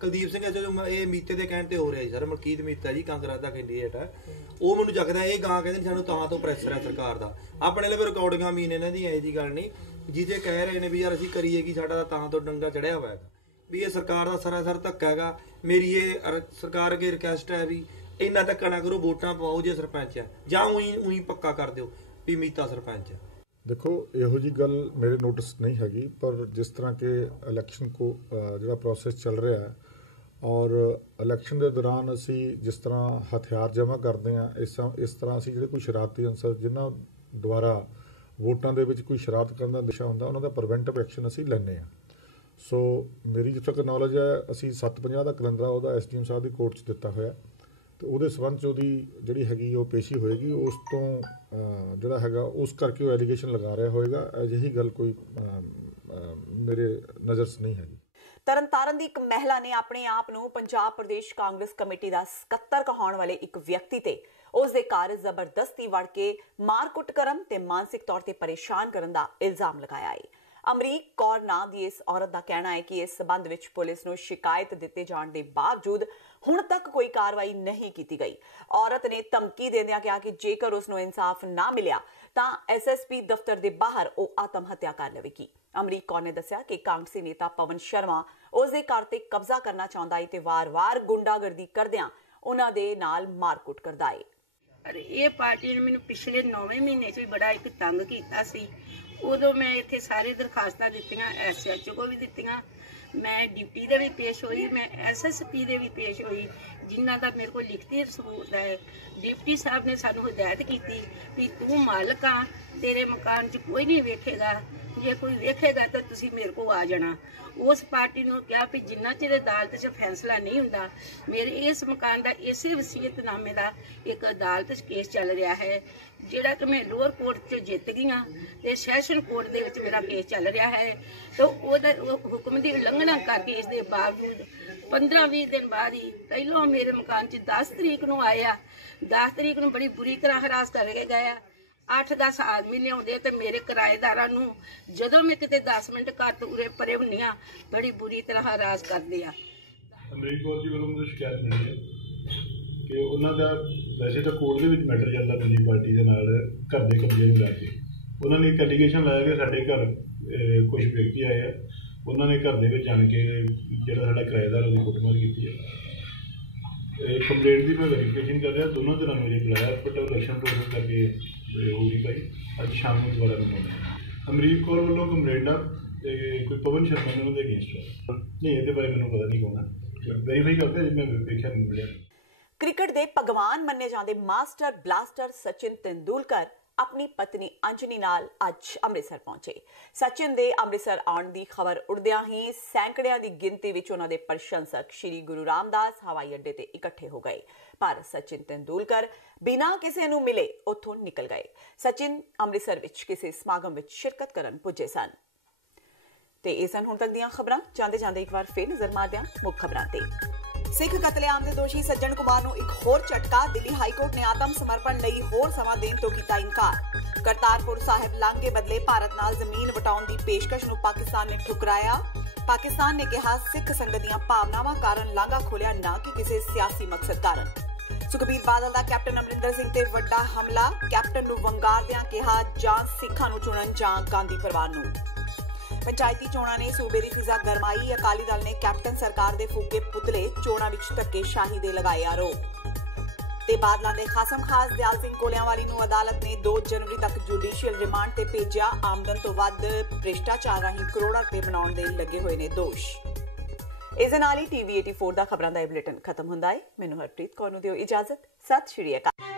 ਕੁਲਦੀਪ ਸਿੰਘ ਜਦੋਂ ਇਹ ਮੀਤੇ ਦੇ ਕਹਿਣ ਤੇ ਹੋ ਰਿਹਾ ਜੀ ਸਰ, ਮਲਕੀਤ ਮੀਤਾ ਜੀ ਕਾਂਗਰਸ ਦਾ ਕੈਂਡੀਡੇਟ ਹੈ, ਉਹ ਮੈਨੂੰ ਚੱਕਦਾ ਇਹ ਗਾਂ ਕਹਿੰਦੇ ਸਾਨੂੰ ਤਾਂ ਤੋਂ ਪ੍ਰੈਸ਼ਰ ਹੈ ਸਰਕਾਰ ਦਾ। ਆਪਣੇ ਲਈ ਰਿਕਾਰਡਿੰਗਾਂ ਮੀਨ ਇਹਨਾਂ ਦੀ ਇਹ ਜੀ ਗੱਲ ਨਹੀਂ ਜਿਹਦੇ ਕਹਿ ਰਹੇ ਨੇ ਵੀ ਯਾਰ ਅਸੀਂ ਕਰੀਏ ਕਿ ਸਾਡਾ ਤਾਂ ਤੋਂ ਡੰਗਾ ਚੜਿਆ ਹੋਇਆ ਹੈਗਾ ਵੀ ਇਹ ਸਰਕਾਰ ਦਾ ਸਰਾਸਰ ਧੱਕਾ ਹੈਗਾ। ਮੇਰੀ ਇਹ ਸਰਕਾਰ ਅੱਗੇ ਰਿਕੁਐਸਟ ਹੈ ਵੀ ਇੰਨਾ ਧੱਕਾ ਨਾ ਕਰੋ, ਵੋਟਾਂ ਪਾਓ ਜੇ ਸਰਪੰਚ ਹੈ ਜਾਂ ਉਹੀ ਪੱਕਾ ਕਰ ਦਿਓ ਵੀ ਮੀਤਾ ਸਰਪੰਚ ਹੈ। ਦੇਖੋ ਇਹੋ ਜੀ ਗੱਲ ਮੇਰੇ ਨੋਟਿਸ ਨਹੀਂ ਹੈਗੀ, ਪਰ ਜਿਸ ਤਰ੍ਹਾਂ ਕਿ ਇਲੈਕਸ਼ਨ ਕੋ ਜਿਹੜਾ ਪ੍ਰੋਸੈਸ ਚੱਲ ਰਿਹਾ ਹੈ ਔਰ ਇਲੈਕਸ਼ਨ ਦੇ ਦੌਰਾਨ ਅਸੀਂ ਜਿਸ ਤਰ੍ਹਾਂ ਹਥਿਆਰ ਜਮ੍ਹਾਂ ਕਰਦੇ ਹਾਂ, ਇਸ ਤਰ੍ਹਾਂ ਅਸੀਂ ਜਿਹੜੇ ਕੋਈ ਸ਼ਰਾਰਤੀ ਅਨਸਰ ਜਿਨ੍ਹਾਂ ਦੁਆਰਾ ਵੋਟਾਂ ਦੇ ਵਿੱਚ ਕੋਈ ਸ਼ਰਾਰਤ ਕਰਨ ਦਾ ਦਿਸ਼ਾ ਹੁੰਦਾ ਉਹਨਾਂ ਦਾ ਪ੍ਰੀਵੈਂਟਿਵ ਐਕਸ਼ਨ ਅਸੀਂ ਲੈਂਦੇ ਹਾਂ। ਸੋ ਮੇਰੀ ਜਿੱਥੇ ਤੱਕ ਨੌਲੇਜ ਹੈ ਅਸੀਂ 750 ਦਾ ਕੈਲੰਡਰ ਉਹਦਾ ਐਸਡੀਐਮ ਸਾਹਿਬ ਦੀ ਕੋਰਟ 'ਚ ਦਿੱਤਾ ਹੋਇਆ ਤੇ ਉਹਦੇ ਸੰਬੰਧ 'ਚ ਉਹਦੀ ਜਿਹੜੀ ਹੈਗੀ ਉਹ ਪੇਸ਼ੀ ਹੋਏਗੀ। ਉਸ ਤੋਂ ਜਿਹੜਾ ਹੈਗਾ ਉਸ ਕਰਕੇ ਉਹ ਐਲੀਗੇਸ਼ਨ ਲਗਾ ਰਿਹਾ ਹੋਏਗਾ। ਅਜਿਹੀ ਗੱਲ ਕੋਈ ਮੇਰੇ ਨਜ਼ਰ 'ਚ ਨਹੀਂ ਹੈਗੀ। ਤਰਨਤਾਰਨ ਦੀ ਇੱਕ ਮਹਿਲਾ ਨੇ ਆਪਣੇ ਆਪ ਨੂੰ ਪੰਜਾਬ ਪ੍ਰਦੇਸ਼ ਕਾਂਗਰਸ ਕਮੇਟੀ ਦਾ ਸਕੱਤਰ ਕਹਾਉਣ ਵਾਲੇ ਇੱਕ ਵਿਅਕਤੀ ਤੇ ਉਸ ਦੇ ਘਰ ਜ਼ਬਰਦਸਤੀ ਵੜ ਕੇ ਮਾਰਕੁੱਟ ਕਰਨ ਤੇ ਮਾਨਸਿਕ ਤੌਰ ਤੇ ਪਰੇਸ਼ਾਨ ਕਰਨ ਦਾ ਇਲਜ਼ਾਮ ਲਗਾਇਆ ਹੈ। ਅਮਰੀਕ ਕੌਰ ਨਾਮ ਦੀ ਇਸ ਔਰਤ ਦਾ ਕਹਿਣਾ ਹੈ ਕਿ ਇਸ ਸਬੰਧ ਵਿੱਚ ਪੁਲਿਸ ਨੂੰ ਸ਼ਿਕਾਇਤ ਦਿੱਤੇ ਜਾਣ ਦੇ ਬਾਵਜੂਦ ਹੁਣ ਤੱਕ ਕੋਈ ਕਾਰਵਾਈ ਨਹੀਂ ਕੀਤੀ ਗਈ। ਔਰਤ ਨੇ ਧਮਕੀ ਦਿੰਦਿਆਂ ਕਿਹਾ ਕਿ ਜੇਕਰ ਉਸ ਨੂੰ ਇਨਸਾਫ ਨਾ ਮਿਲਿਆ ਤਾਂ ਐਸਐਸਪੀ ਦਫ਼ਤਰ ਦੇ ਬਾਹਰ ਉਹ ਆਤਮ ਹੱਤਿਆ ਕਰ ਲਵੇਗੀ। ਅਮਰੀਕ ਕੌਰ ਨੇ ਦੱਸਿਆ ਕਿ ਕਾਂਗਰਸੀ ਨੇਤਾ ਪਵਨ ਸ਼ਰਮਾ ਉਸ ਦੇ ਘਰ ਤੇ ਕਬਜ਼ਾ ਕਰਨਾ ਚਾਹੁੰਦਾ ਹੈ ਤੇ ਵਾਰ-ਵਾਰ ਗੁੰਡਾਗਰਦੀ ਕਰਦਿਆਂ ਉਹਨਾਂ ਦੇ ਨਾਲ ਮਾਰਕੁੱਟ ਕਰਦਾ ਹੈ। ਇਹ ਪਾਰਟੀ ਨੇ ਮੈਨੂੰ ਪਿਛਲੇ 9 ਮਹੀਨੇ 'ਚ ਵੀ ਬੜਾ ਇੱਕ ਤੰਗ ਕੀਤਾ ਸੀ। ਉਦੋਂ ਮੈਂ ਇੱਥੇ ਸਾਰੇ ਦਰਖਾਸਤਾਂ ਦਿੱਤੀਆਂ, ਐਸਐਚਓ ਕੋ ਵੀ ਦਿੱਤੀਆਂ, ਮੈਂ ਡਿਊਟੀ ਦੇ ਵੀ ਪੇਸ਼ ਹੋਈ, ਮੈਂ ਐਸਐਸਪੀ ਦੇ ਵੀ ਪੇਸ਼ ਹੋਈ, ਜਿਨ੍ਹਾਂ ਦਾ ਮੇਰੇ ਕੋਲ ਲਿਖਤੀ ਸਬੂਤ ਹੈ। ਡਿਪਟੀ ਸਾਹਿਬ ਨੇ ਸਾਨੂੰ ਹਦਾਇਤ ਕੀਤੀ ਵੀ ਤੂੰ ਮਾਲਕ ਆ, ਤੇਰੇ ਮਕਾਨ 'ਚ ਕੋਈ ਨਹੀਂ ਵੇਖੇਗਾ, ਜੇ ਕੋਈ ਵੇਖੇਗਾ ਤਾਂ ਤੁਸੀਂ ਮੇਰੇ ਕੋਲ ਆ ਜਾਣਾ। ਉਸ ਪਾਰਟੀ ਨੂੰ ਕਿਹਾ ਵੀ ਜਿੰਨਾ ਚਿਰ ਅਦਾਲਤ 'ਚ ਫੈਸਲਾ ਨਹੀਂ ਹੁੰਦਾ, ਮੇਰੇ ਇਸ ਮਕਾਨ ਦਾ ਇਸੇ ਵਸੀਅਤਨਾਮੇ ਦਾ ਇੱਕ ਅਦਾਲਤ 'ਚ ਕੇਸ ਚੱਲ ਰਿਹਾ ਹੈ, ਜਿਹੜਾ ਕਿ ਮੈਂ ਲੋਅਰ ਕੋਰਟ 'ਚ ਜਿੱਤ ਗਈ ਹਾਂ ਤੇ ਸੈਸ਼ਨ ਕੋਰਟ ਦੇ ਵਿੱਚ ਮੇਰਾ ਕੇਸ ਚੱਲ ਰਿਹਾ ਹੈ। ਤਾਂ ਉਹਦਾ ਹੁਕਮ ਦੀ ਉਲੰਘਣਾ ਕਰਕੇ ਇਸ ਦੇ ਬਾਵਜੂਦ 15-20 ਦਿਨ ਬਾਅਦ ਹੀ ਪਹਿਲਾਂ ਮੇਰੇ ਮਕਾਨ 'ਚ 10 ਤਰੀਕ ਨੂੰ ਆਇਆ, 10 ਤਰੀਕ ਨੂੰ ਬੜੀ ਬੁਰੀ ਤਰ੍ਹਾਂ ਹਰਾਸ ਕਰਕੇ ਗਿਆ। 8-10 ਆਦਮੀ ਲਿਆਉਂਦੇ ਤੇ ਮੇਰੇ ਕਿਰਾਏਦਾਰਾਂ ਨੂੰ ਜਦੋਂ ਮੈਂ ਕਿਤੇ 10 ਮਿੰਟ ਘਰ ਤੋਂ ਉਰੇ ਪਰੇ ਹੁੰਦੀ ਹਾਂ ਬੜੀ ਬੁਰੀ ਤਰ੍ਹਾਂ ਹਰਾਸ ਕਰਦੇ ਆ। ਅਮਰੀਕ ਕੌਰ ਜੀ ਵੱਲੋਂ ਮੈਨੂੰ ਸ਼ਿਕਾਇਤ ਮਿਲੀ ਹੈ ਕਿ ਉਹਨਾਂ ਦਾ ਵੈਸੇ ਤਾਂ ਕੋਰਟ ਦੇ ਵਿੱਚ ਮੈਟਰ ਚੱਲਦਾ ਦੂਜੀ ਪਾਰਟੀ ਦੇ ਨਾਲ ਘਰ ਦੇ ਕਬਜ਼ੇ ਨੂੰ ਲੈ ਕੇ। ਉਹਨਾਂ ਨੇ ਇੱਕ ਐਲੀਗੇਸ਼ਨ ਲਾਇਆ ਕਿ ਸਾਡੇ ਘਰ ਕੁਝ ਵਿਅਕਤੀ ਆਏ ਆ ਉਹਨਾਂ ਨੇ ਘਰ ਦੇ ਵਿੱਚ ਆਣ ਕੇ ਜਿਹੜਾ ਸਾਡਾ ਕਿਰਾਏਦਾਰ ਉਹਦੀ ਕੁੱਟਮਾਰ ਕੀਤੀ ਹੈ। ਕੰਪਲੇਂਟ ਦੀ ਮੈਂ ਵੈਰੀਫਿਕੇਸ਼ਨ ਕਰ ਰਿਹਾ, ਦੋਨੋਂ ਧਿਰਾਂ ਨੂੰ ਮੇਰੇ ਬੁਲਾਇਆ, ਬਟ ਇਲੈਕਸ਼ਨ ਪ੍ਰੋਸੈਸ ਕਰਕੇ ਹੋ ਨਹੀਂ ਪਾਈ। ਅੱਜ ਸ਼ਾਮ ਨੂੰ ਦੁਬਾਰਾ ਮਿਲਾਂਗੇ। ਅਮਰੀਕ ਕੌਰ ਵੱਲੋਂ ਕੰਪਲੇਂਟ ਆ ਕੋਈ ਪਵਨ ਸ਼ਰਮਾ ਨੇ ਉਹਦੇ ਅਗੇਂਸਟ ਨਹੀਂ, ਇਹਦੇ ਬਾਰੇ ਮੈਨੂੰ ਪਤਾ ਨਹੀਂ ਕੌਣ ਹੈ, ਵੈਰੀਫਾਈ ਕਰਦੇ ਜੇ ਮੈਂ ਵੇਖਿਆ ਨਹੀਂ ਮਿਲਿਆ। ਕ੍ਰਿਕਟ ਦੇ ਭਗਵਾਨ ਮੰਨੇ ਜਾਂਦੇ ਮਾਸਟਰ ਬਲਾਸਟਰ ਸਚਿਨ ਤੇਂਦੁਲਕਰ ਆਪਣੀ ਪਤਨੀ ਅੰਜਨੀ ਨਾਲ ਅੱਜ ਅੰਮ੍ਰਿਤਸਰ ਪਹੁੰਚੇ। ਸਚਿਨ ਦੇ ਅੰਮ੍ਰਿਤਸਰ ਆਉਣ ਦੀ ਖਬਰ ਉੜਦਿਆਂ ਹੀ ਸੈਂਕੜਿਆਂ ਦੀ ਗਿਣਤੀ ਵਿੱਚ ਉਹਨਾਂ ਦੇ ਪ੍ਰਸ਼ੰਸਕ ਸ਼੍ਰੀ ਗੁਰੂ ਰਾਮਦਾਸ ਹਵਾਈ ਅੱਡੇ ਤੇ ਇਕੱਠੇ ਹੋ ਗਏ, ਪਰ ਸਚਿਨ ਤੇਂਦੁਲਕਰ ਬਿਨਾਂ ਕਿਸੇ ਨੂੰ ਮਿਲੇ ਉੱਥੋਂ ਨਿਕਲ ਗਏ। ਸਚਿਨ ਅੰਮ੍ਰਿਤਸਰ ਵਿੱਚ ਕਿਸੇ ਸਮਾਗਮ ਵਿੱਚ ਸ਼ਿਰਕਤ ਕਰਨ ਪੁੱਜੇ ਸਨ। ਤੇ ਇਹ ਸਨ ਹੁਣ ਤੱਕ ਦੀਆਂ ਖਬਰਾਂ। ਜਾਂਦੇ ਜਾਂਦੇ ਇੱਕ ਵਾਰ ਫੇਰ ਨਜ਼ਰ ਮਾਰਦੇ ਹਾਂ ਮੁੱਖ ਖਬਰਾਂ ਤੇ। ਸਿੱਖ ਕਤਲੇਆਮ ਦੇ ਦੋਸ਼ੀ ਸੱਜਣ ਕੁਮਾਰ ਨੂੰ ਇੱਕ ਹੋਰ ਝਟਕਾ। ਦਿੱਲੀ ਹਾਈ ਕੋਰਟ ਨੇ ਆਤਮ ਸਮਰਪਣ ਲਈ ਹੋਰ ਸਮਾਂ ਦੇਣ ਤੋਂ ਕੀਤਾ ਇਨਕਾਰ। ਕਰਤਾਰਪੁਰ ਸਾਹਿਬ ਲਾਂਘੇ ਬਦਲੇ ਭਾਰਤ ਨਾਲ ਜ਼ਮੀਨ ਵਟਾਉਣ ਦੀ ਪੇਸ਼ਕਸ਼ ਨੂੰ ਪਾਕਿਸਤਾਨ ਨੇ ਠੁਕਰਾਇਆ। ਪਾਕਿਸਤਾਨ ਨੇ ਕਿਹਾ ਸਿੱਖ ਸੰਗਤ ਦੀਆਂ ਭਾਵਨਾਵਾਂ ਕਾਰਨ ਲਾਂਘਾ ਖੋਲਿਆ, ਨਾ ਕਿ ਕਿਸੇ ਸਿਆਸੀ ਮਕਸਦ ਕਾਰਨ। ਸੁਖਬੀਰ ਬਾਦਲ ਦਾ ਕੈਪਟਨ ਅਮਰਿੰਦਰ ਸਿੰਘ ਤੇ ਵੱਡਾ ਹਮਲਾ। ਕੈਪਟਨ ਨੂੰ ਵੰਗਾਰਦਿਆਂ ਕਿਹਾ ਜਾਂ ਸਿੱਖਾਂ ਨੂੰ ਚੁਣਨ ਜਾਂ ਗਾਂਧੀ ਪਰਿਵਾਰ ਨੂੰ। ਪੰਚਾਇਤੀ ਚੋਣਾਂ ਨੇ ਸੂਬੇ ਦੀ ਫਿਜ਼ਾ ਗਰਮਾਈ। ਅਕਾਲੀ ਦਲ ਨੇ ਕੈਪਟਨ ਸਰਕਾਰ ਦੇ ਫੂਕੇ ਪੁਤਲੇ ਚੋਣਾਂ ਵਿੱਚ ਧੱਕੇਸ਼ਾਹੀ ਦੇ ਲਗਾਏ ਆਰੋਪ। ਤੇ ਬਾਦਲਾਂ ਦੇ ਖਾਸਮ ਖਾਸ ਦਿਆਲ ਸਿੰਘ ਕੋਲਿਆਂਵਾਲੀ ਨੂੰ ਅਦਾਲਤ ਨੇ 2 ਜਨਵਰੀ ਤੱਕ ਜੁਡੀਸ਼ੀਅਲ ਰਿਮਾਂਡ ਤੇ ਭੇਜਿਆ। ਆਮਦਨ ਤੋਂ ਵੱਧ ਭ੍ਰਿਸ਼ਟਾਚਾਰ ਰਾਹੀਂ ਕਰੋੜਾਂ ਰੁਪਏ ਬਣਾਉਣ ਦੇ ਲੱਗੇ ਹੋਏ ਨੇ ਦੋਸ਼। ਇਸ ਦੇ ਨਾਲ ਹੀ TV 84 ਦਾ ਖਬਰਾਂ ਦਾ ਇਹ ਬੁਲੇਟਿਨ ਖਤਮ ਹੁੰਦਾ ਹੈ। ਮੈਨੂੰ ਹਰਪ੍ਰੀਤ ਕੌਰ ਨੂੰ ਦਿਓ ਇਜਾਜ਼ਤ। ਸਤਿ ਸ਼੍ਰੀ ਅਕਾਲ।